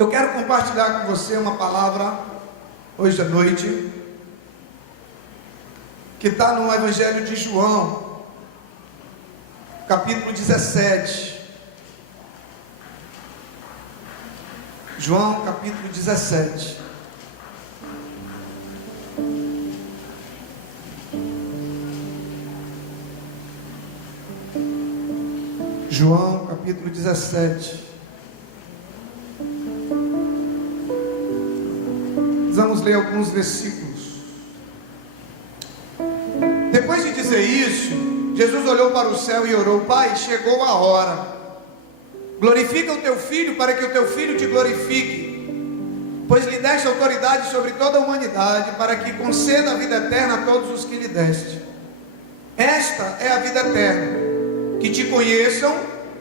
Eu quero compartilhar com você uma palavra hoje à noite, que está no Evangelho de João, capítulo 17. João, capítulo 17. João, capítulo 17. Vamos ler alguns versículos. Depois de dizer isso, Jesus olhou para o céu e orou: Pai, chegou a hora. Glorifica o teu filho, para que o teu filho te glorifique, pois lhe deste autoridade sobre toda a humanidade, para que conceda a vida eterna a todos os que lhe deste. Esta é a vida eterna, que te conheçam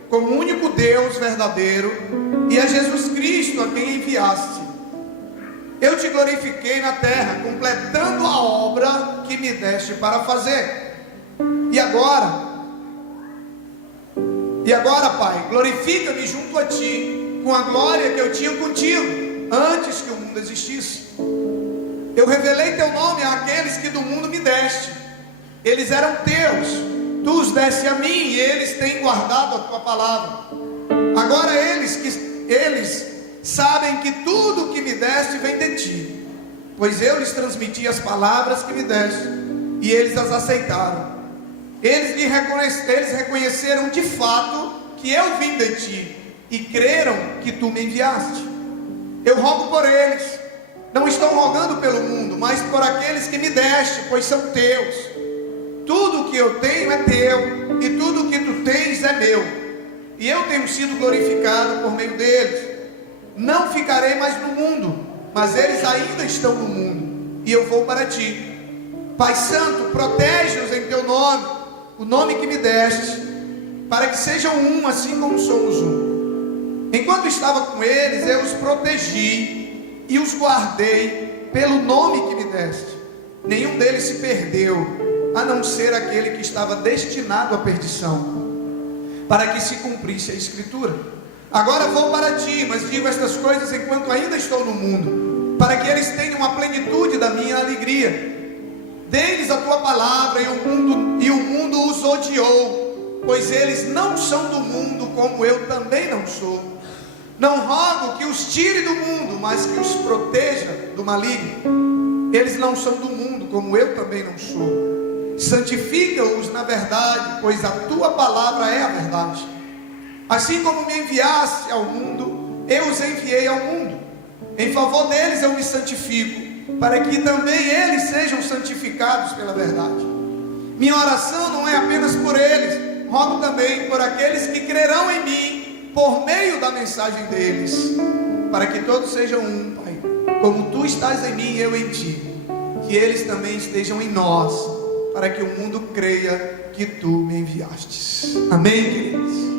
como o único Deus verdadeiro e a Jesus Cristo a quem enviaste. Eu te glorifiquei na terra, completando a obra que me deste para fazer. E agora, Pai, glorifica-me junto a ti, com a glória que eu tinha contigo, antes que o mundo existisse. Eu revelei teu nome àqueles que do mundo me deste. Eles eram teus, tu os deste a mim, e eles têm guardado a tua palavra. Agora eles sabem que tudo o que me deste vem de ti, pois eu lhes transmiti as palavras que me deste, e eles as aceitaram. Eles reconheceram de fato que eu vim de ti, e creram que tu me enviaste. Eu rogo por eles, não estou rogando pelo mundo, mas por aqueles que me deste, pois são teus. Tudo o que eu tenho é teu, e tudo o que tu tens é meu, e eu tenho sido glorificado por meio deles. Não ficarei mais no mundo, mas eles ainda estão no mundo, e eu vou para ti. Pai Santo, protege-os em teu nome, o nome que me deste, para que sejam um, assim como somos um. Enquanto estava com eles, eu os protegi e os guardei pelo nome que me deste. Nenhum deles se perdeu, a não ser aquele que estava destinado à perdição, para que se cumprisse a Escritura. Agora vou para ti, mas digo estas coisas enquanto ainda estou no mundo, para que eles tenham a plenitude da minha alegria. Dê-lhes a tua palavra, e o mundo os odiou, pois eles não são do mundo, como eu também não sou. Não rogo que os tire do mundo, mas que os proteja do maligno. Eles não são do mundo, como eu também não sou. Santifica-os na verdade, pois a tua palavra é a verdade. Assim como me enviaste ao mundo, eu os enviei ao mundo. Em favor deles eu me santifico, para que também eles sejam santificados pela verdade. Minha oração não é apenas por eles, rogo também por aqueles que crerão em mim, por meio da mensagem deles, para que todos sejam um, Pai, como tu estás em mim e eu em ti, que eles também estejam em nós, para que o mundo creia que tu me enviastes. Amém, queridos?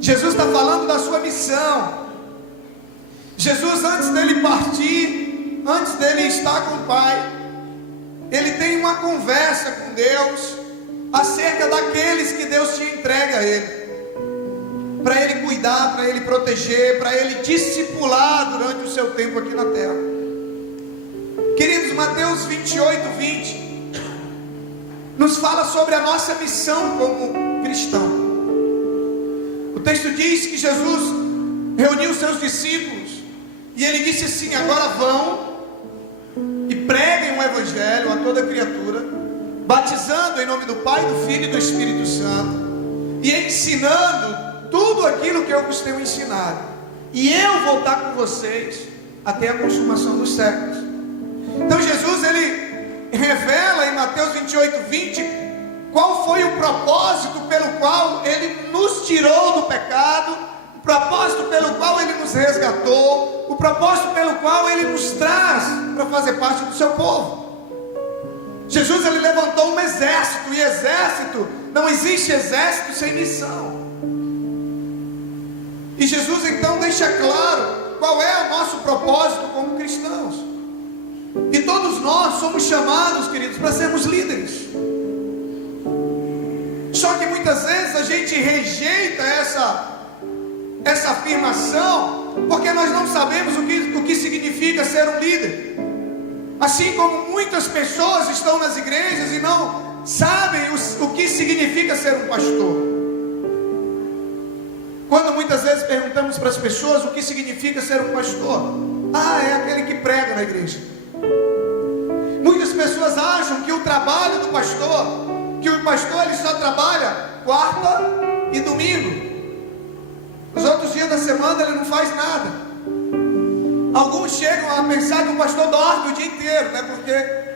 Jesus está falando da sua missão. Jesus, antes dele partir, antes dele estar com o Pai, ele tem uma conversa com Deus acerca daqueles que Deus tinha entregue a ele, para ele cuidar, para ele proteger, para ele discipular durante o seu tempo aqui na terra. Queridos, Mateus 28:20 nos fala sobre a nossa missão como cristão. O texto diz que Jesus reuniu seus discípulos e ele disse assim: agora vão e preguem o Evangelho a toda criatura, batizando em nome do Pai, do Filho e do Espírito Santo, e ensinando tudo aquilo que eu vos tenho ensinado, e eu vou estar com vocês até a consumação dos séculos. Então Jesus, ele revela em Mateus 28:20 qual foi o propósito pelo qual ele nos tirou do pecado, o propósito pelo qual ele nos resgatou, o propósito pelo qual ele nos traz para fazer parte do seu povo. Jesus, ele levantou um exército, e exército, não existe exército sem missão. E Jesus então deixa claro qual é o nosso propósito como cristãos. E todos nós somos chamados, queridos, para sermos líderes. Só que muitas vezes a gente rejeita essa afirmação porque nós não sabemos o que significa ser um líder. Assim como muitas pessoas estão nas igrejas e não sabem o que significa ser um pastor. Quando muitas vezes perguntamos para as pessoas o que significa ser um pastor, é aquele que prega na igreja. Muitas pessoas acham que o trabalho do pastor, que o pastor ele só trabalha quarta e domingo. Os outros dias da semana ele não faz nada. Alguns chegam a pensar que o pastor dorme o dia inteiro, né? Porque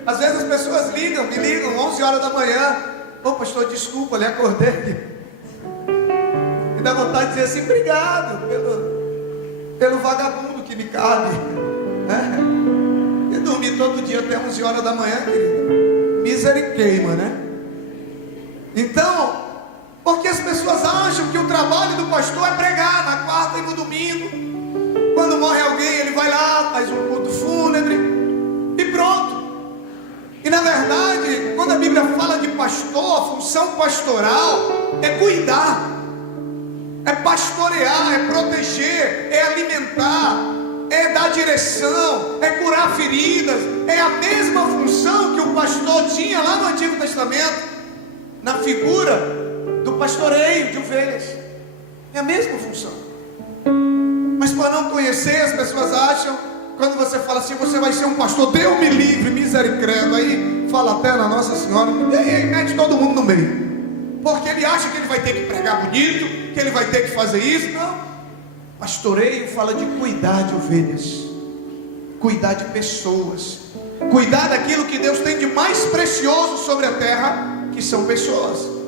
às vezes as pessoas me ligam 11 horas da manhã. Ô pastor, desculpa, eu acordei. Me dá vontade de dizer assim, obrigado pelo vagabundo que me cabe, né? E dormir todo dia até 11 horas da manhã, querido, misericórdia, né? Então, porque as pessoas acham que o trabalho do pastor é pregar na quarta e no domingo. Quando morre alguém, ele vai lá, faz um culto fúnebre e pronto. E na verdade, quando a Bíblia fala de pastor, a função pastoral é cuidar, é pastorear, é proteger, é alimentar, é dar direção, é curar feridas. É a mesma função que o pastor tinha lá no Antigo Testamento, na figura do pastoreio de ovelhas. É a mesma função. Mas por não conhecer, as pessoas acham, quando você fala assim, você vai ser um pastor, Deus me livre, misericórdia, aí fala até na Nossa Senhora, e aí mete todo mundo no meio. Porque ele acha que ele vai ter que pregar bonito, que ele vai ter que fazer isso. Não. Pastoreio fala de cuidar de ovelhas, cuidar de pessoas, cuidar daquilo que Deus tem de mais precioso sobre a terra, que são pessoas.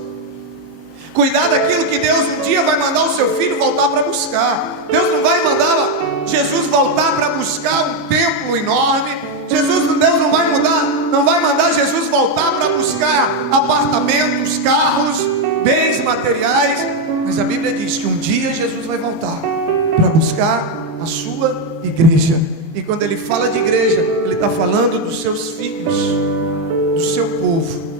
Cuidar daquilo que Deus um dia vai mandar o seu filho voltar para buscar. Deus não vai mandar Jesus voltar para buscar um templo enorme. Deus não vai mandar Jesus voltar para buscar apartamentos, carros, bens materiais. Mas a Bíblia diz que um dia Jesus vai voltar para buscar a sua igreja. E quando ele fala de igreja, ele está falando dos seus filhos, do seu povo.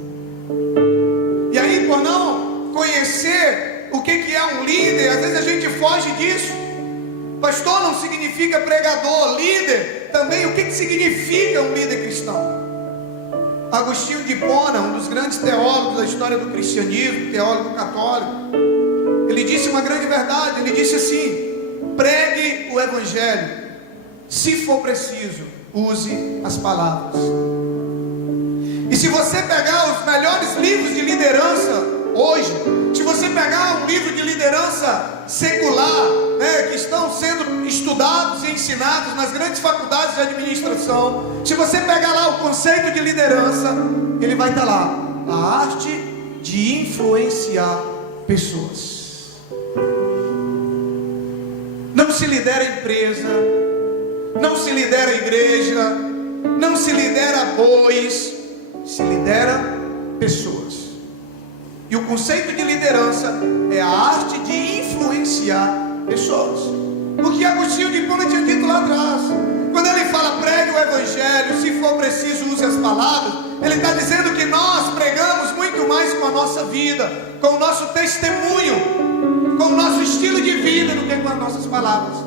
E aí, por não conhecer o que é um líder, às vezes a gente foge disso. Pastor não significa pregador, líder também. O que significa um líder cristão? Agostinho de Hipona, um dos grandes teólogos da história do cristianismo, teólogo católico, ele disse uma grande verdade. Ele disse assim: pregue o evangelho, se for preciso, use as palavras. E se você pegar os melhores livros de liderança hoje, se você pegar um livro de liderança secular, né, que estão sendo estudados e ensinados nas grandes faculdades de administração, se você pegar lá o conceito de liderança, ele vai estar lá: a arte de influenciar pessoas. Não se lidera empresa, não se lidera igreja, não se lidera bois, se lidera pessoas. E o conceito de liderança é a arte de influenciar pessoas. O que Agostinho de Hipona tinha dito lá atrás. Quando ele fala pregue o evangelho, se for preciso use as palavras, ele está dizendo que nós pregamos muito mais com a nossa vida, com o nosso testemunho, com o nosso estilo de vida, do que com as nossas palavras.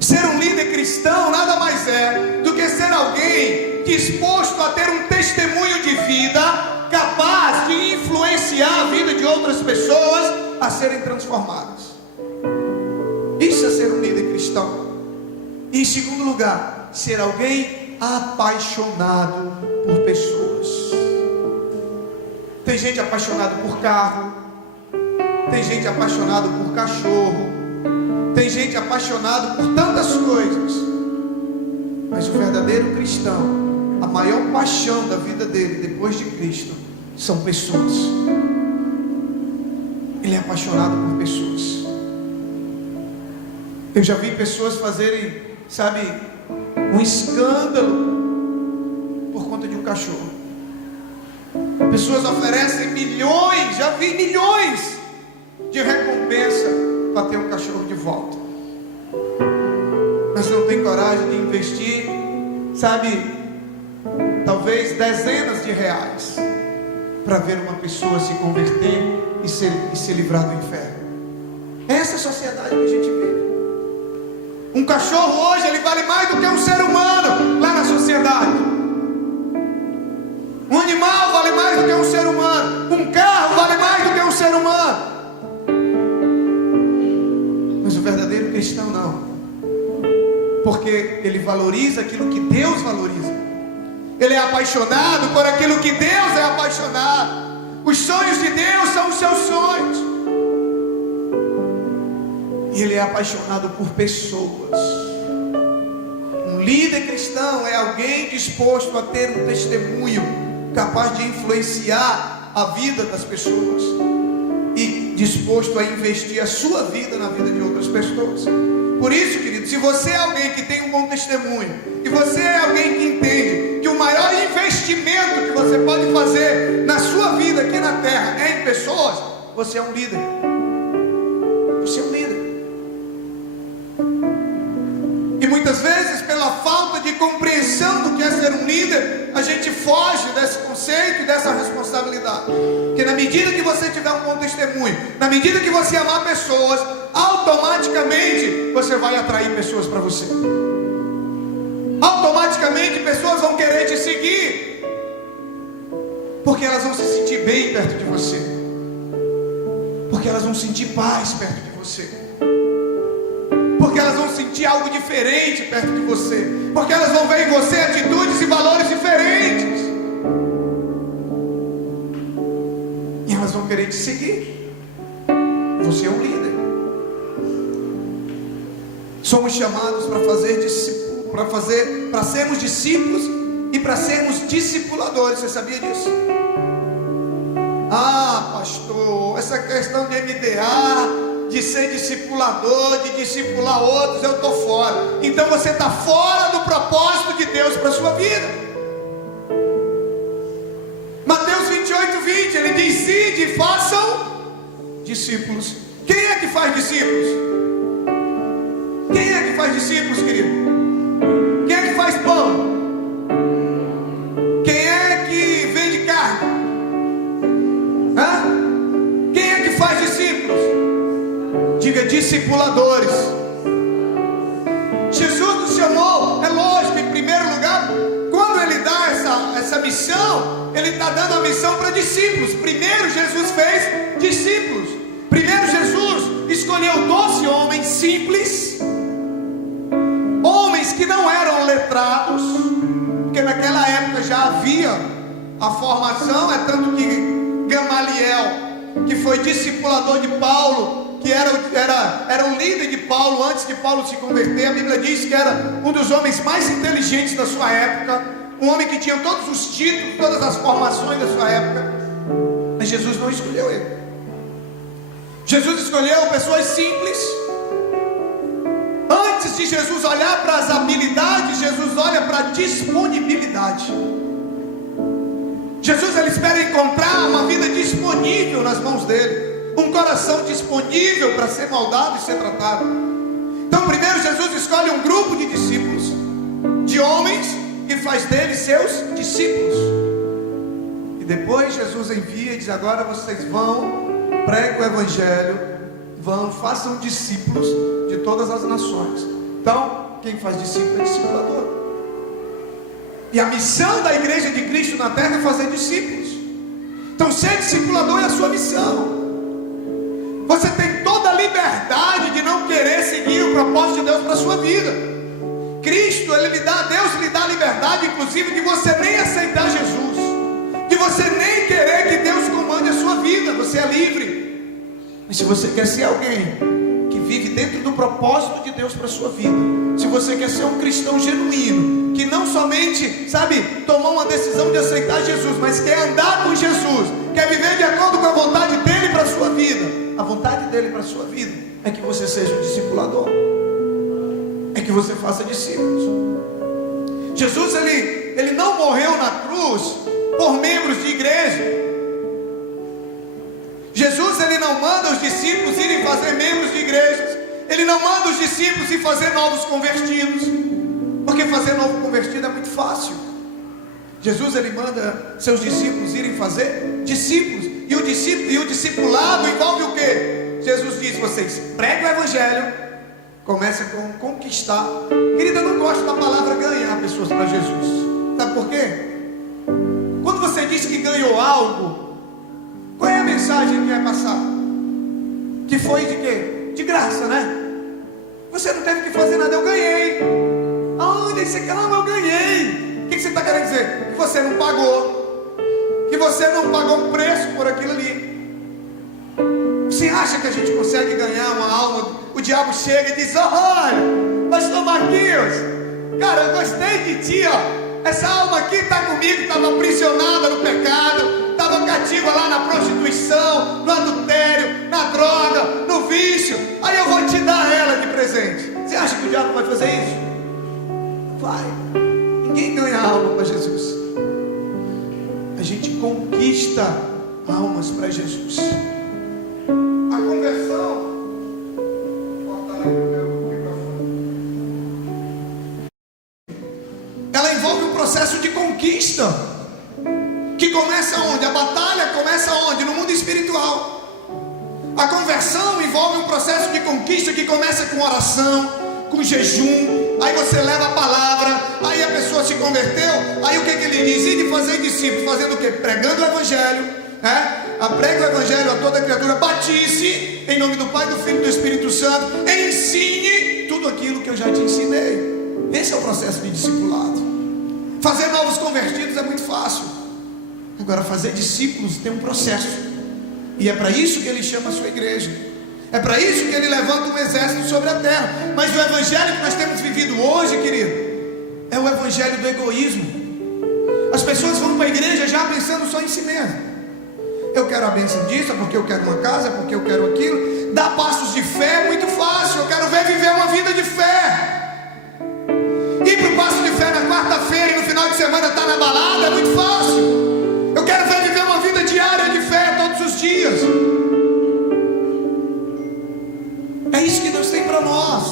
Ser um líder cristão nada mais é do que ser alguém disposto a ter um testemunho de vida, capaz de influenciar a vida de outras pessoas a serem transformadas. Isso é ser um líder cristão. E em segundo lugar, ser alguém apaixonado por pessoas. Tem gente apaixonada por carro, tem gente apaixonada por cachorro, tem gente apaixonada por tantas coisas. Mas o verdadeiro cristão, a maior paixão da vida dele depois de Cristo são pessoas. Ele é apaixonado por pessoas. Eu já vi pessoas fazerem, um escândalo por conta de um cachorro. Pessoas oferecem milhões, já vi milhões de recompensa para ter um cachorro de volta, mas não tem coragem de investir, talvez dezenas de reais para ver uma pessoa se converter e se livrar do inferno. Essa é a sociedade que a gente vive. Um cachorro hoje, ele vale mais do que um ser humano lá na sociedade. Um animal vale mais do que um ser humano. Um carro vale mais do que um ser humano. Mas o verdadeiro cristão não, porque ele valoriza aquilo que Deus valoriza. Ele é apaixonado por aquilo que Deus é apaixonado. Os sonhos de Deus são os seus sonhos. E ele é apaixonado por pessoas. Um líder cristão é alguém disposto a ter um testemunho capaz de influenciar a vida das pessoas e disposto a investir a sua vida na vida de outras pessoas. Por isso, querido, se você é alguém que tem um bom testemunho, e você é alguém que entende que o maior investimento que você pode fazer na sua vida aqui na terra é em pessoas, você é um líder. Você é um líder. E muitas vezes, pela falta de compreensão do que é ser um líder, a gente foge desse conceito e dessa responsabilidade. Porque na medida que você tiver um bom testemunho, na medida que você amar pessoas, automaticamente você vai atrair pessoas para você. Automaticamente pessoas vão querer te seguir, porque elas vão se sentir bem perto de você, porque elas vão sentir paz perto de você, porque elas vão sentir algo diferente perto de você, porque elas vão ver em você atitudes e valores diferentes, e elas vão querer te seguir. Você é um líder. Somos chamados para fazer discípulos, para sermos discípulos e para sermos discipuladores. Você sabia disso? Ah, pastor, essa questão de MDA, de ser discipulador, de discipular outros, eu estou fora. Então você está fora do propósito de Deus para a sua vida. Mateus 28:20, ele diz: ide e façam discípulos. Quem é que faz discípulos? Quem é que faz discípulos, querido? Quem é que faz pão? Quem é que vende carne? Hã? Quem é que faz discípulos? Diga: discipuladores. Jesus nos chamou, é lógico, em primeiro lugar, quando ele dá essa missão, ele está dando a missão para discípulos. Primeiro Jesus fez discípulos. Primeiro Jesus escolheu 12 homens simples, homens que não eram letrados, porque naquela época já havia a formação. É tanto que Gamaliel, que foi discipulador de Paulo, que era o líder de Paulo antes de Paulo se converter, a Bíblia diz que era um dos homens mais inteligentes da sua época, um homem que tinha todos os títulos, todas as formações da sua época. Mas Jesus não escolheu ele. Jesus escolheu pessoas simples. Antes de Jesus olhar para as habilidades, Jesus olha para a disponibilidade. Jesus, ele espera encontrar uma vida disponível nas mãos dele, um coração disponível para ser moldado e ser tratado. Então primeiro Jesus escolhe um grupo de discípulos, de homens, e faz deles seus discípulos. E depois Jesus envia e diz: agora vocês vão, preguem o evangelho, vão, façam discípulos de todas as nações. Então, quem faz discípulo é discipulador. E a missão da igreja de Cristo na terra é fazer discípulos. Então, ser discipulador é a sua missão. Você tem toda a liberdade de não querer seguir o propósito de Deus para a sua vida. Cristo, Deus lhe dá a liberdade, inclusive, de você nem aceitar Jesus, de você nem querer que Deus comande a sua vida. Você é livre. Mas se você quer ser alguém que vive dentro do propósito de Deus para a sua vida, se você quer ser um cristão genuíno, que não somente, tomou uma decisão de aceitar Jesus, mas quer andar com Jesus, quer viver de acordo com a vontade dele para a sua vida, a vontade dele para a sua vida é que você seja um discipulador, é que você faça discípulos. Jesus, ele não morreu na cruz por membros de igreja. Jesus, ele não manda os discípulos irem fazer membros de igrejas. Ele não manda os discípulos ir fazer novos convertidos, porque fazer novo convertido é muito fácil. Jesus, ele manda seus discípulos irem fazer discípulos. E o discipulado envolve o quê? Jesus diz: vocês pregam o evangelho, começa com conquistar. Querida, eu não gosto da palavra ganhar pessoas para Jesus. Sabe por quê? Quando você diz que ganhou algo, qual é a mensagem que vai passar? Que foi de quê? De graça, né? Você não teve que fazer nada, eu ganhei. Aonde você quer? Não, eu ganhei. O que você está querendo dizer? Que você não pagou. Que você não pagou um preço por aquilo ali. Você acha que a gente consegue ganhar uma alma? O diabo chega e diz: olha, pastor Marquinhos, cara, eu gostei de ti, ó. Essa alma aqui está comigo, estava aprisionada no pecado, estava cativa lá na prostituição, no adultério, na droga, no vício. Aí eu vou te dar ela de presente. Você acha que o diabo vai fazer isso? Vai. Ninguém ganha alma para Jesus. A gente conquista almas para Jesus. A conversão. Ela envolve um processo de conquista. Que começa onde? A batalha começa onde? No mundo espiritual. A conversão envolve um processo de conquista que começa com oração, com jejum. Aí você leva a palavra, aí a pessoa se converteu. Aí o que ele diz? E de fazer discípulos, fazendo o que? Pregando o evangelho, prega o evangelho a toda criatura, batize em nome do Pai, do Filho e do Espírito Santo, ensine tudo aquilo que eu já te ensinei. Esse é o processo de discipulado. Fazer novos convertidos é muito fácil. Agora, fazer discípulos tem um processo. E é para isso que ele chama a sua igreja. É para isso que ele levanta um exército sobre a terra. Mas o evangelho que nós temos vivido hoje, querido, é o evangelho do egoísmo. As pessoas vão para a igreja já pensando só em si mesmo. Eu quero a bênção disso, é porque eu quero uma casa, é porque eu quero aquilo. Dar passos de fé é muito fácil. Eu quero ver viver uma vida de fé. Ir para o passo de fé na quarta-feira e no final de semana estar na balada é muito fácil. Eu quero ver viver uma vida diária de fé todos os dias. É isso que Deus tem para nós.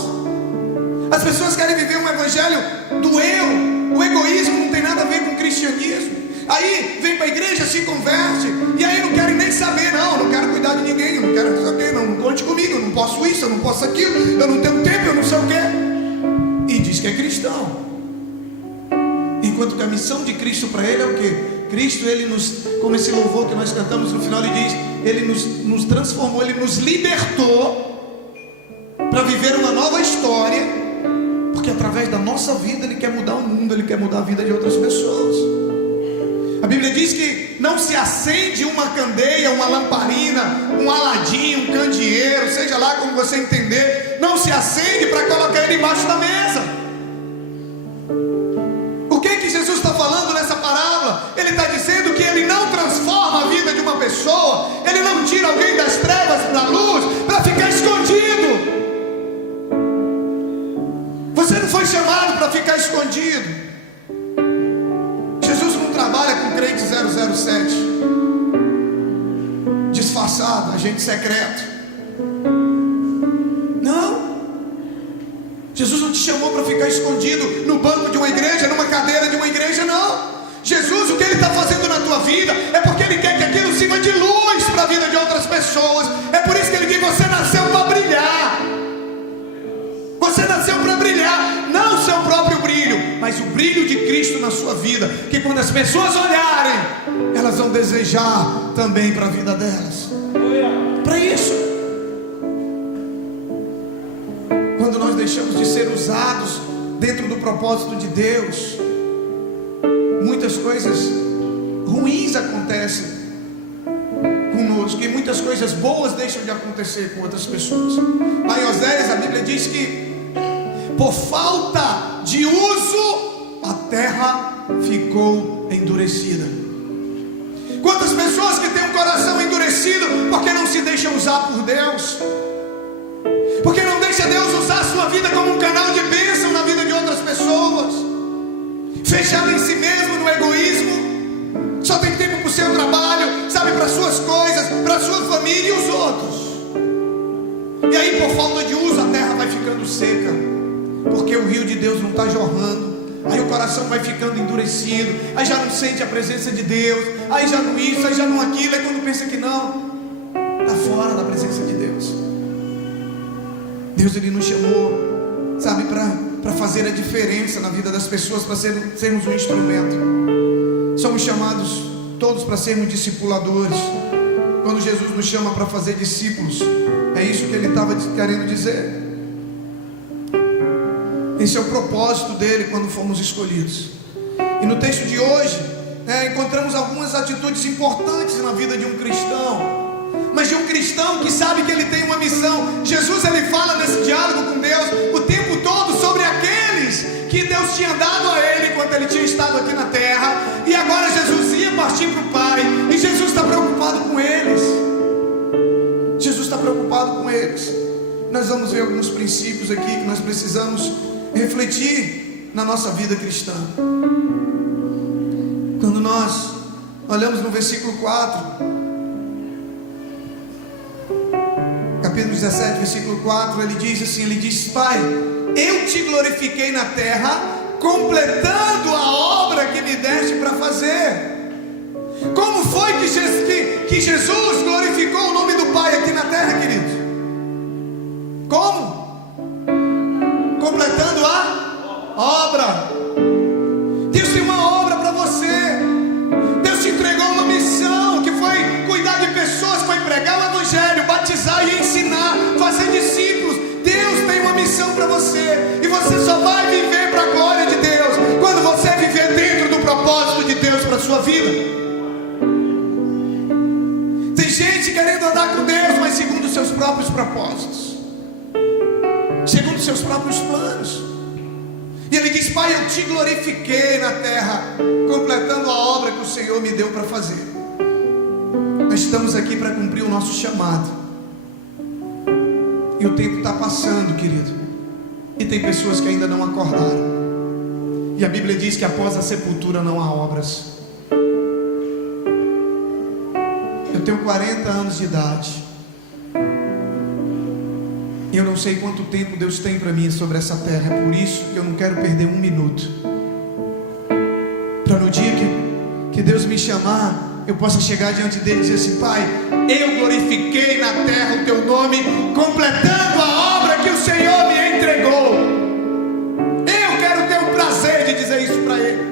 As pessoas querem viver um evangelho do eu. O egoísmo não tem nada a ver com o cristianismo. Aí vem para a igreja, se converte, e aí não querem nem saber, não quero cuidar de ninguém, eu não quero saber, não conte comigo, eu não posso isso, eu não posso aquilo, eu não tenho tempo, eu não sei o quê. E diz que é cristão. Enquanto que a missão de Cristo para ele é o quê? Cristo, ele nos, como esse louvor que nós cantamos no final, ele diz, ele nos transformou, ele nos libertou para viver uma nova história, porque através da nossa vida ele quer mudar o mundo, ele quer mudar a vida de outras pessoas. A Bíblia diz que não se acende uma candeia, uma lamparina, um aladim, um candeeiro, seja lá como você entender, não se acende para colocar ele embaixo da mesa. O que Jesus está falando nessa parábola? Ele está dizendo que ele não transforma a vida de uma pessoa, ele não tira alguém das trevas para a luz para ficar escondido. Você não foi chamado para ficar escondido. Jesus não trabalha com crente 007, disfarçado, agente secreto. Não. Jesus não te chamou para ficar escondido no banco de uma igreja, numa cadeira de uma igreja, não. Jesus, o que Ele está fazendo na tua vida é porque Ele quer que aquilo sirva de luz para a vida de outras pessoas. É por isso que Ele diz: você nasceu para brilhar. Você nasceu para brilhar, não o seu próprio brilho, mas o brilho de Cristo na sua vida, que quando as pessoas olharem, elas vão desejar também para a vida delas. Para isso. Quando nós deixamos de ser usados dentro do propósito de Deus, muitas coisas ruins acontecem conosco, e muitas coisas boas deixam de acontecer com outras pessoas. Lá em Oséias a Bíblia diz que por falta de uso a terra ficou endurecida. Quantas pessoas que têm um coração endurecido porque não se deixam usar por Deus, porque não deixa Deus usar a sua vida como um canal de bênção na vida de outras pessoas, fechado em si mesmo, no egoísmo, só tem tempo para o seu trabalho, sabe, para as suas coisas, para a sua família e os outros. E aí, por falta de uso, a terra vai ficando seca, porque o rio de Deus não está jorrando. Aí o coração vai ficando endurecido, aí já não sente a presença de Deus, aí já não isso, aí já não aquilo. Aí quando pensa que não, está fora da presença de Deus. Deus, Ele nos chamou, sabe, para fazer a diferença na vida das pessoas, para sermos um instrumento. Somos chamados todos para sermos discipuladores. Quando Jesus nos chama para fazer discípulos, é isso que Ele estava querendo dizer. Esse é o propósito dele quando fomos escolhidos. E no texto de hoje, encontramos algumas atitudes importantes na vida de um cristão, mas de um cristão que sabe que ele tem uma missão. Jesus, ele fala nesse diálogo com Deus o tempo todo sobre aqueles que Deus tinha dado a ele enquanto ele tinha estado aqui na terra, e agora Jesus ia partir para o Pai, e Jesus está preocupado com eles. Jesus está preocupado com eles. Nós vamos ver alguns princípios aqui que nós precisamos refletir na nossa vida cristã. Quando nós olhamos no versículo 4, capítulo 17, versículo 4, ele diz assim, ele diz: Pai, eu te glorifiquei na terra, completando a obra que me deste para fazer. Como foi que Jesus glorificou o nome do Pai aqui na terra, queridos? Como? Completando a obra. Deus tem uma obra para você. Deus te entregou uma missão, que foi cuidar de pessoas, foi pregar o evangelho, batizar e ensinar, fazer discípulos. Deus tem uma missão para você, e você só vai viver para a glória de Deus quando você viver dentro do propósito de Deus para a sua vida. Tem gente querendo andar com Deus, mas segundo os seus próprios propósitos, segundo os seus próprios planos. E ele diz: Pai, eu te glorifiquei na terra, completando a obra que o Senhor me deu para fazer. Nós estamos aqui para cumprir o nosso chamado, e o tempo está passando, querido, e tem pessoas que ainda não acordaram. E a Bíblia diz que após a sepultura não há obras. Eu tenho 40 anos de idade, e eu não sei quanto tempo Deus tem para mim sobre essa terra. É por isso que eu não quero perder um minuto, para no dia que Deus me chamar, eu possa chegar diante dele e dizer assim: Pai, eu glorifiquei na terra o teu nome, completando a obra que o Senhor me entregou. Eu quero ter o prazer de dizer isso para ele.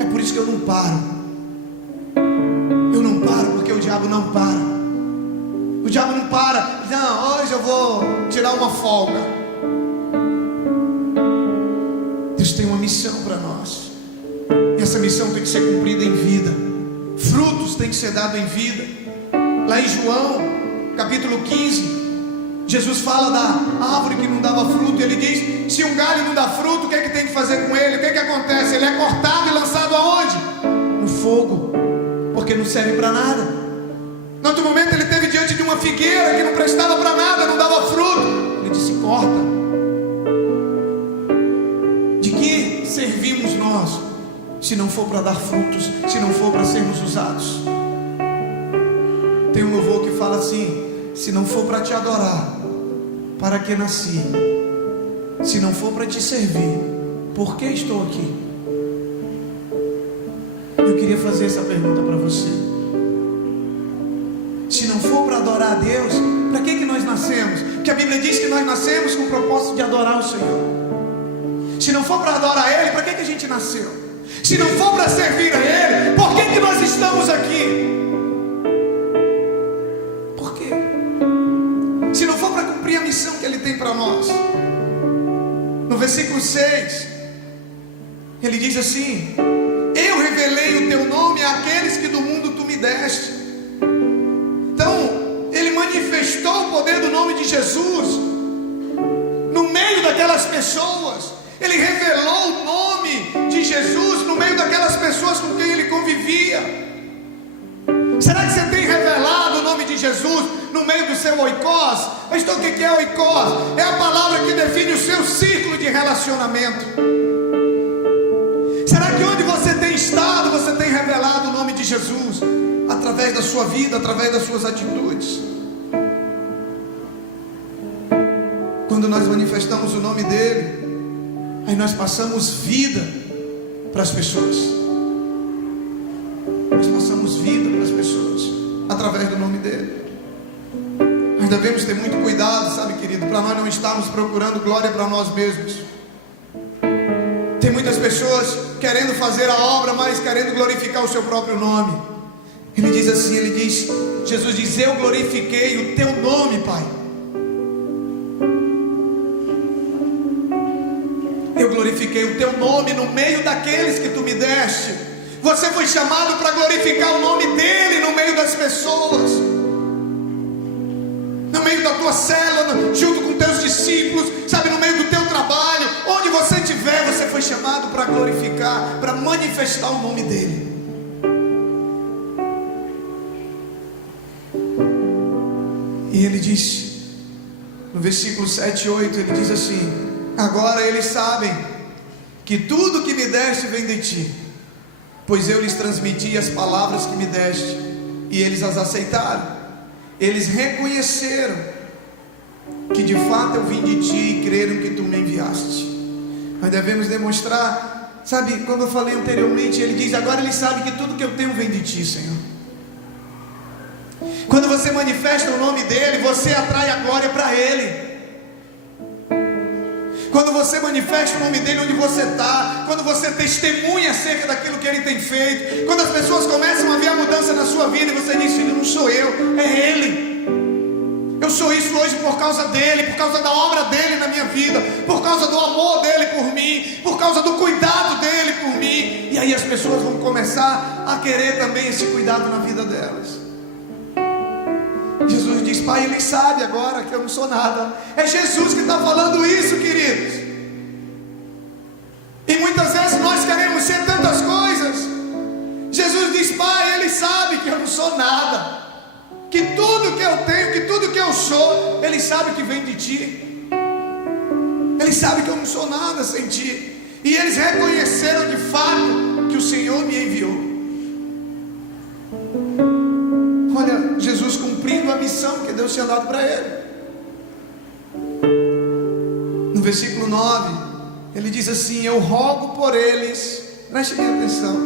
É por isso que eu não paro. Eu não paro porque o diabo não para. O diabo não para. Não, hoje eu vou tirar uma folga. Deus tem uma missão para nós, e essa missão tem que ser cumprida em vida. Frutos têm que ser dados em vida. Lá em João, capítulo 15, Jesus fala da árvore que não dava fruto. Ele diz: se um galho não dá fruto, o que é que tem que fazer com ele? O que é que acontece? Ele é cortado e lançado aonde? No fogo, porque não serve para nada. No outro momento ele esteve diante de uma figueira que não prestava para nada, não dava fruto. Ele disse: corta. De que servimos nós, se não for para dar frutos, se não for para sermos usados? Tem um louvor que fala assim: se não for para te adorar, para que nasci? Se não for para te servir, por que estou aqui? Eu queria fazer essa pergunta para você. Se não for para adorar a Deus, para que nós nascemos? Porque a Bíblia diz que nós nascemos com o propósito de adorar o Senhor. Se não for para adorar a Ele, para que a gente nasceu? Se não for para servir a Ele, por que nós estamos aqui? Por quê? Se não for para cumprir a missão que Ele tem para nós. No versículo 6, Ele diz assim: eu revelei o teu nome àqueles que do mundo tu me deste. Então, Ele manifestou o poder do nome de Jesus no meio daquelas pessoas. Ele revelou o nome de Jesus no meio daquelas pessoas com quem Ele convivia. Será que você tem revelado o nome de Jesus no meio do seu oikos? Mas então o que é oikos? É a palavra que define o seu círculo de relacionamento. Será que onde você tem estado, você tem revelado o nome de Jesus? Através da sua vida, através das suas atitudes. Quando nós manifestamos o nome dEle, aí nós passamos vida para as pessoas. Nós passamos vida para as pessoas através do nome dEle. Ainda devemos ter muito cuidado, sabe, querido, para nós não estarmos procurando glória para nós mesmos. Tem muitas pessoas querendo fazer a obra, mas querendo glorificar o seu próprio nome. Ele diz assim, Jesus diz: eu glorifiquei o teu nome, Pai. Eu glorifiquei o teu nome no meio daqueles que tu me deste. Você foi chamado para glorificar o nome dele no meio das pessoas, no meio da tua célula, junto com teus discípulos, sabe, no meio do teu trabalho, onde você estiver, você foi chamado para glorificar, para manifestar o nome dele. E ele diz, no versículo 7 e 8, ele diz assim: agora eles sabem que tudo que me deste vem de ti, pois eu lhes transmiti as palavras que me deste, e eles as aceitaram. Eles reconheceram que de fato eu vim de ti e creram que tu me enviaste. Nós devemos demonstrar, sabe, como eu falei anteriormente, ele diz: agora eles sabem que tudo que eu tenho vem de ti, Senhor. Quando você manifesta o nome dele, você atrai a glória para ele. Quando você manifesta o nome dele onde você está, quando você testemunha acerca daquilo que ele tem feito, quando as pessoas começam a ver a mudança na sua vida e você diz: filho, não sou eu, é ele. Eu sou isso hoje por causa dele, por causa da obra dele na minha vida, por causa do amor dele por mim, por causa do cuidado dele por mim. E aí as pessoas vão começar a querer também esse cuidado na vida delas. Jesus diz: pai, ele sabe agora que eu não sou nada. É Jesus que está falando isso, queridos. E muitas vezes nós queremos ser tantas coisas. Jesus diz: pai, ele sabe que eu não sou nada, que tudo que eu tenho, que tudo que eu sou, ele sabe que vem de ti. Ele sabe que eu não sou nada sem ti. E eles reconheceram de fato que o Senhor me enviou. Olha, Jesus cumprindo a missão que Deus tinha dado para ele. No versículo 9, ele diz assim: eu rogo por eles, preste bem atenção,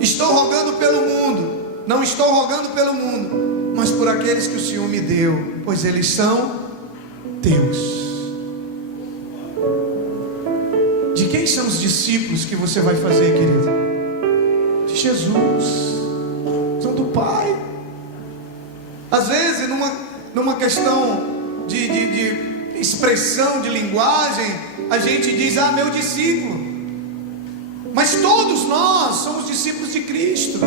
estou rogando pelo mundo, não estou rogando pelo mundo, mas por aqueles que o Senhor me deu, pois eles são teus. De quem são os discípulos que você vai fazer, querido? De Jesus, são do Pai. Às vezes, numa questão de expressão, de linguagem, a gente diz: ah, meu discípulo. Mas todos nós somos discípulos de Cristo.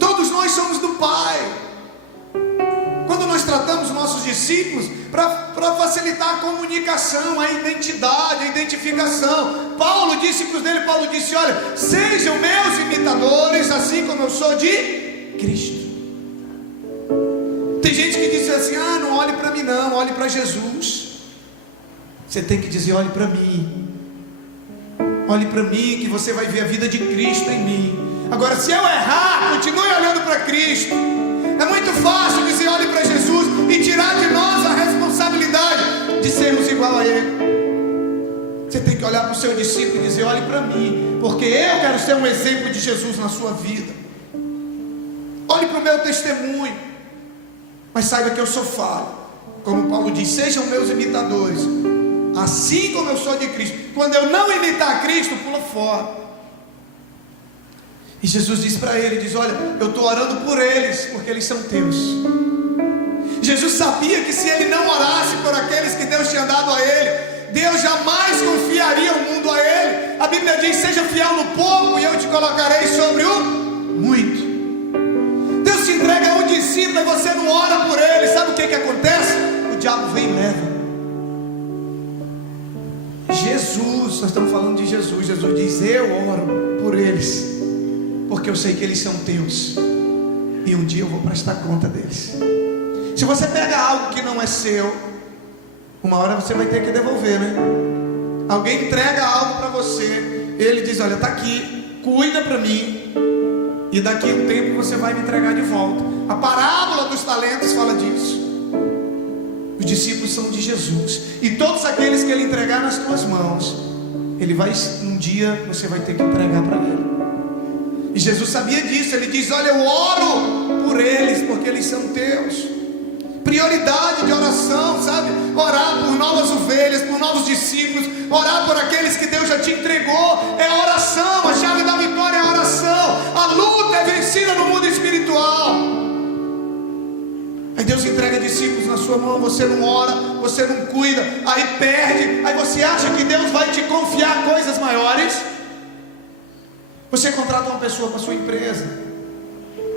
Todos nós somos do Pai. Quando nós tratamos nossos discípulos, para facilitar a comunicação, a identidade, a identificação, Paulo disse para os dele, Paulo disse: olha, sejam meus imitadores, assim como eu sou de Cristo. Tem gente que diz assim: ah, não olhe para mim não, olhe para Jesus. Você tem que dizer: olhe para mim. Olhe para mim, que você vai ver a vida de Cristo em mim. Agora, se eu errar, continue olhando para Cristo. É muito fácil dizer: olhe para Jesus, e tirar de nós a responsabilidade de sermos igual a Ele. Você tem que olhar para o seu discípulo e dizer: olhe para mim, porque eu quero ser um exemplo de Jesus na sua vida. Olhe para o meu testemunho, mas saiba que eu sou falho. Como Paulo diz: sejam meus imitadores, assim como eu sou de Cristo. Quando eu não imitar Cristo, pula fora. E Jesus diz para ele, diz: olha, eu estou orando por eles, porque eles são teus. Jesus sabia que se ele não orasse por aqueles que Deus tinha dado a ele, Deus jamais confiaria o mundo a ele. A Bíblia diz: seja fiel no pouco e eu te colocarei sobre o muito. Deus te entrega um discípulo e você não ora por ele. Sabe o que acontece? O diabo vem e leva. Jesus, nós estamos falando de Jesus. Jesus diz: eu oro por eles, porque eu sei que eles são teus, e um dia eu vou prestar conta deles. Se você pega algo que não é seu, uma hora você vai ter que devolver, né? Alguém entrega algo para você, ele diz: olha, está aqui, cuida para mim, e daqui a um tempo você vai me entregar de volta. A parábola dos talentos fala disso. Os discípulos são de Jesus, e todos aqueles que ele entregar nas tuas mãos, ele vai, um dia você vai ter que entregar para ele. E Jesus sabia disso. Ele diz: olha, eu oro por eles, porque eles são teus. prioridade de oração, sabe? Orar por novas ovelhas, por novos discípulos, orar por aqueles que Deus já te entregou. É a oração, a chave da vitória é a oração. A luta é vencida no mundo espiritual. Aí Deus entrega discípulos na sua mão, você não ora, você não cuida, aí perde. Aí você acha que Deus vai te confiar coisas maiores. Você contrata uma pessoa para sua empresa,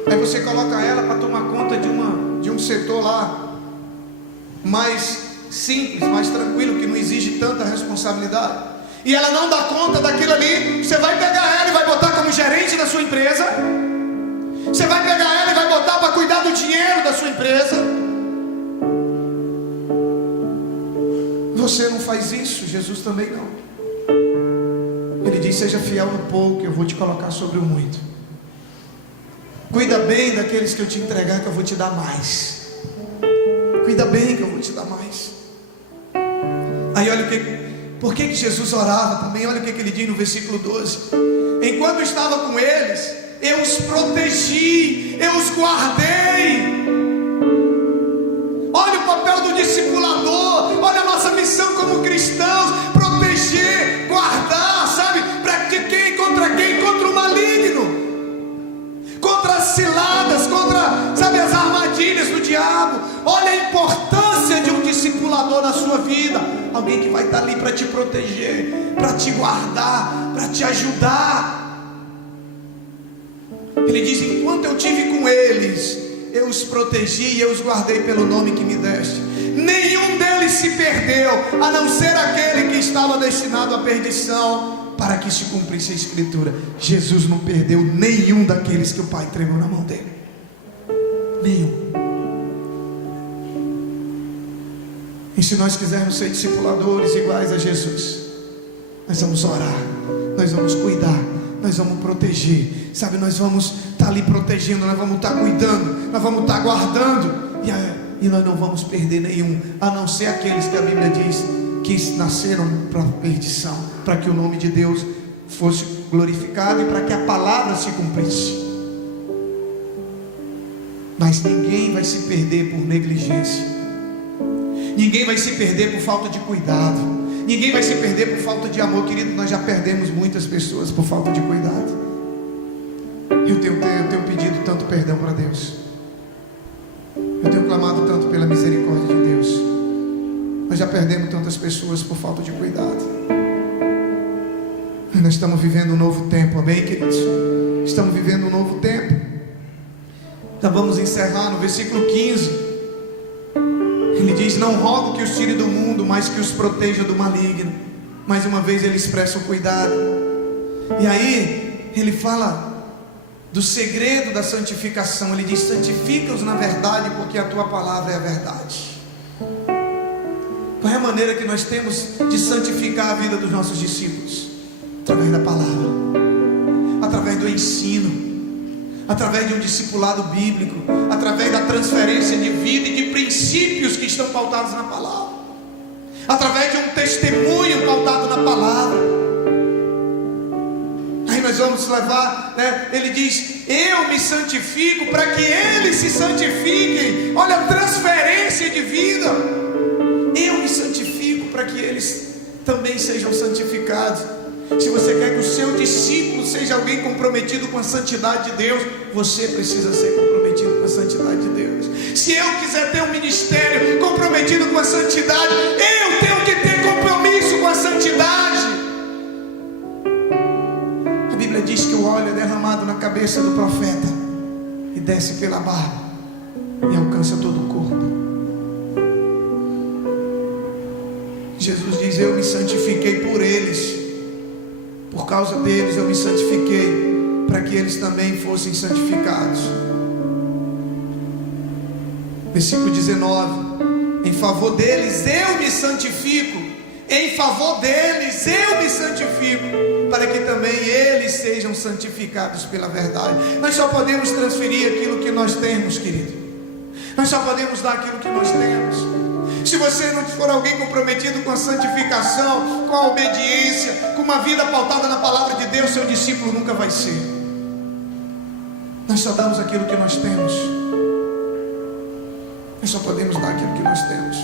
aí você coloca ela para tomar conta de um setor lá mais simples, mais tranquilo, que não exige tanta responsabilidade, e ela não dá conta daquilo ali. Você vai pegar ela e vai botar como gerente da sua empresa. Você vai pegar ela e vai botar para cuidar do dinheiro da sua empresa. Você não faz isso, Jesus também não. Ele diz: seja fiel no pouco, eu vou te colocar sobre o muito. Cuida bem daqueles que eu te entregar, que eu vou te dar mais. Cuida bem, que eu vou te dar mais. Aí olha por que Jesus orava também. Olha o que ele diz no versículo 12: enquanto eu estava com eles, eu os protegi, eu os guardei. Olha o papel do discipulador, olha a nossa missão como cristãos: proteger, guardar, sabe? Para quem? Contra quem? Contra o maligno, contra as ciladas, contra, sabe, as armadilhas do diabo. Olha a importância de um discipulador na sua vida. Alguém que vai estar ali para te proteger, para te guardar, para te ajudar. Ele diz: enquanto eu tive com eles, eu os protegi e eu os guardei pelo nome que me deste. Nenhum deles se perdeu, a não ser aquele que estava destinado à perdição, para que se cumprisse a escritura. Jesus não perdeu nenhum daqueles que o Pai entregou na mão dele. Nenhum. E se nós quisermos ser discipuladores iguais a Jesus, nós vamos orar, nós vamos cuidar, nós vamos proteger, sabe? Nós vamos estar ali protegendo, nós vamos estar cuidando, nós vamos estar guardando, e nós não vamos perder nenhum, a não ser aqueles que a Bíblia diz que nasceram para perdição, para que o nome de Deus fosse glorificado e para que a palavra se cumprisse. Mas ninguém vai se perder por negligência, ninguém vai se perder por falta de cuidado, ninguém vai se perder por falta de amor. Querido, nós já perdemos muitas pessoas por falta de cuidado. Eu tenho pedido tanto perdão para Deus, eu tenho clamado tanto pela misericórdia de Deus. Nós já perdemos tantas pessoas por falta de cuidado. Nós estamos vivendo um novo tempo, amém, queridos? Estamos vivendo um novo tempo. Então vamos encerrar no versículo 15. Ele diz: não rogo que os tire do mundo, mas que os proteja do maligno. Mais uma vez ele expressa o cuidado. E aí ele fala do segredo da santificação. Ele diz: santifica-os na verdade, porque a tua palavra é a verdade. Qual é a maneira que nós temos de santificar a vida dos nossos discípulos? Através da palavra, através do ensino, através de um discipulado bíblico, através da transferência de vida e de princípios que estão pautados na palavra, através de um testemunho pautado na palavra. Aí nós vamos levar, né? Ele diz: eu me santifico para que eles se santifiquem. Olha a transferência de vida. Eu me santifico para que eles também sejam santificados. Se você quer que o seu discípulo seja alguém comprometido com a santidade de Deus, você precisa ser comprometido com a santidade de Deus. Se eu quiser ter um ministério comprometido com a santidade, eu tenho que ter compromisso com a santidade. A Bíblia diz que o óleo é derramado na cabeça do profeta e desce pela barba e alcança todo o corpo. Jesus diz: eu me santifiquei por eles, por causa deles eu me santifiquei, para que eles também fossem santificados. Versículo 19: em favor deles eu me santifico, em favor deles eu me santifico, para que também eles sejam santificados pela verdade. Nós só podemos transferir aquilo que nós temos, querido. Nós só podemos dar aquilo que nós temos. Se você não for alguém comprometido com a santificação, com a obediência, com uma vida pautada na palavra de Deus, seu discípulo nunca vai ser. Nós só damos aquilo que nós temos. Nós só podemos dar aquilo que nós temos.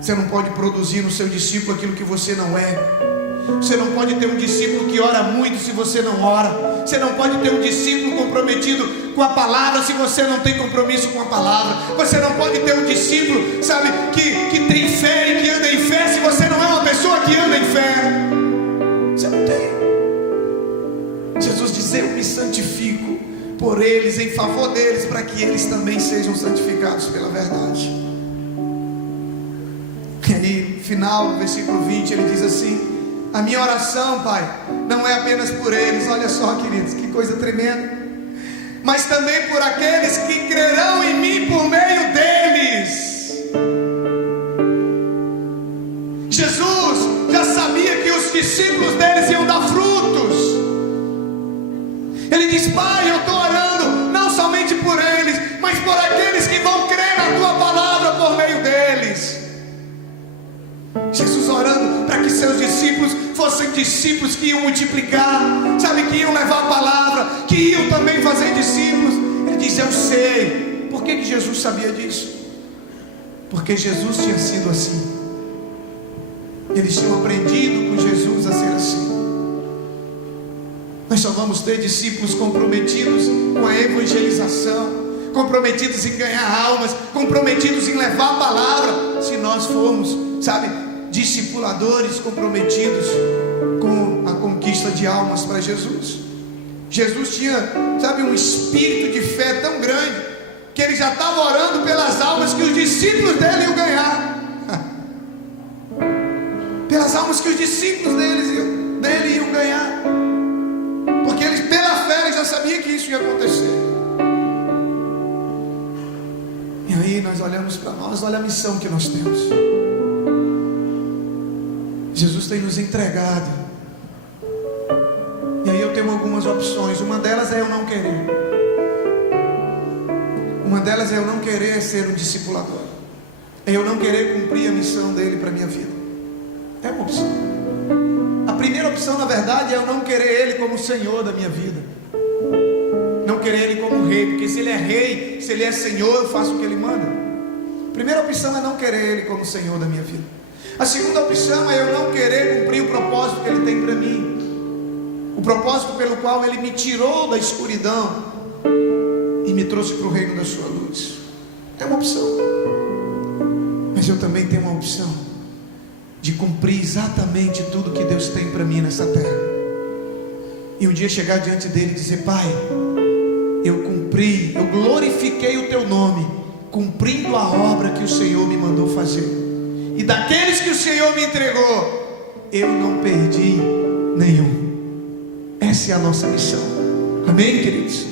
Você não pode produzir no seu discípulo aquilo que você não é. Você não pode ter um discípulo que ora muito se você não ora. Você não pode ter um discípulo comprometido com a palavra se você não tem compromisso com a palavra. Você não pode ter um discípulo, sabe, que tem fé e que anda em fé se você não é uma pessoa que anda em fé. Você não tem. Jesus diz: eu me santifico por eles, em favor deles, para que eles também sejam santificados pela verdade. E aí, no final do versículo 20, ele diz assim: a minha oração, Pai, não é apenas por eles, olha só, queridos, que coisa tremenda, mas também por aqueles que crerão em mim por meio deles. Jesus já sabia que os discípulos deles iam dar frutos. Ele diz: Pai, eu estou orando não somente por eles, mas por aqueles que vão crer na tua palavra por meio deles. Jesus orando para que seus discípulos fossem discípulos que iam multiplicar, sabe, que iam levar a palavra, que iam também fazer discípulos. Ele diz: eu sei. Por que Jesus sabia disso? Porque Jesus tinha sido assim. Eles tinham aprendido com Jesus a ser assim. Nós só vamos ter discípulos comprometidos com a evangelização, comprometidos em ganhar almas, comprometidos em levar a palavra, se nós formos, sabe, discipuladores comprometidos com a conquista de almas para Jesus. Jesus tinha, sabe, um espírito de fé tão grande que ele já estava orando pelas almas que os discípulos dele iam ganhar, pelas almas que os discípulos dele iam ganhar, porque ele, pela fé, ele já sabia que isso ia acontecer. E aí nós olhamos para nós, olha a missão que nós temos. Jesus tem nos entregado. E aí eu tenho algumas opções. Uma delas é eu não querer. Uma delas é eu não querer ser um discipulador. É eu não querer cumprir a missão dele para a minha vida. É uma opção. A primeira opção, na verdade, é eu não querer ele como Senhor da minha vida. Não querer ele como rei. Porque se ele é rei, se ele é Senhor, eu faço o que ele manda. A primeira opção é não querer ele como Senhor da minha vida. A segunda opção é eu não querer cumprir o propósito que ele tem para mim. O propósito pelo qual ele me tirou da escuridão e me trouxe para o reino da sua luz. É uma opção. Mas eu também tenho uma opção de cumprir exatamente tudo que Deus tem para mim nessa terra. E um dia chegar diante dele e dizer: Pai, eu cumpri, eu glorifiquei o teu nome, cumprindo a obra que o Senhor me mandou fazer. E daqueles que o Senhor me entregou, eu não perdi nenhum. Essa é a nossa missão. Amém, queridos?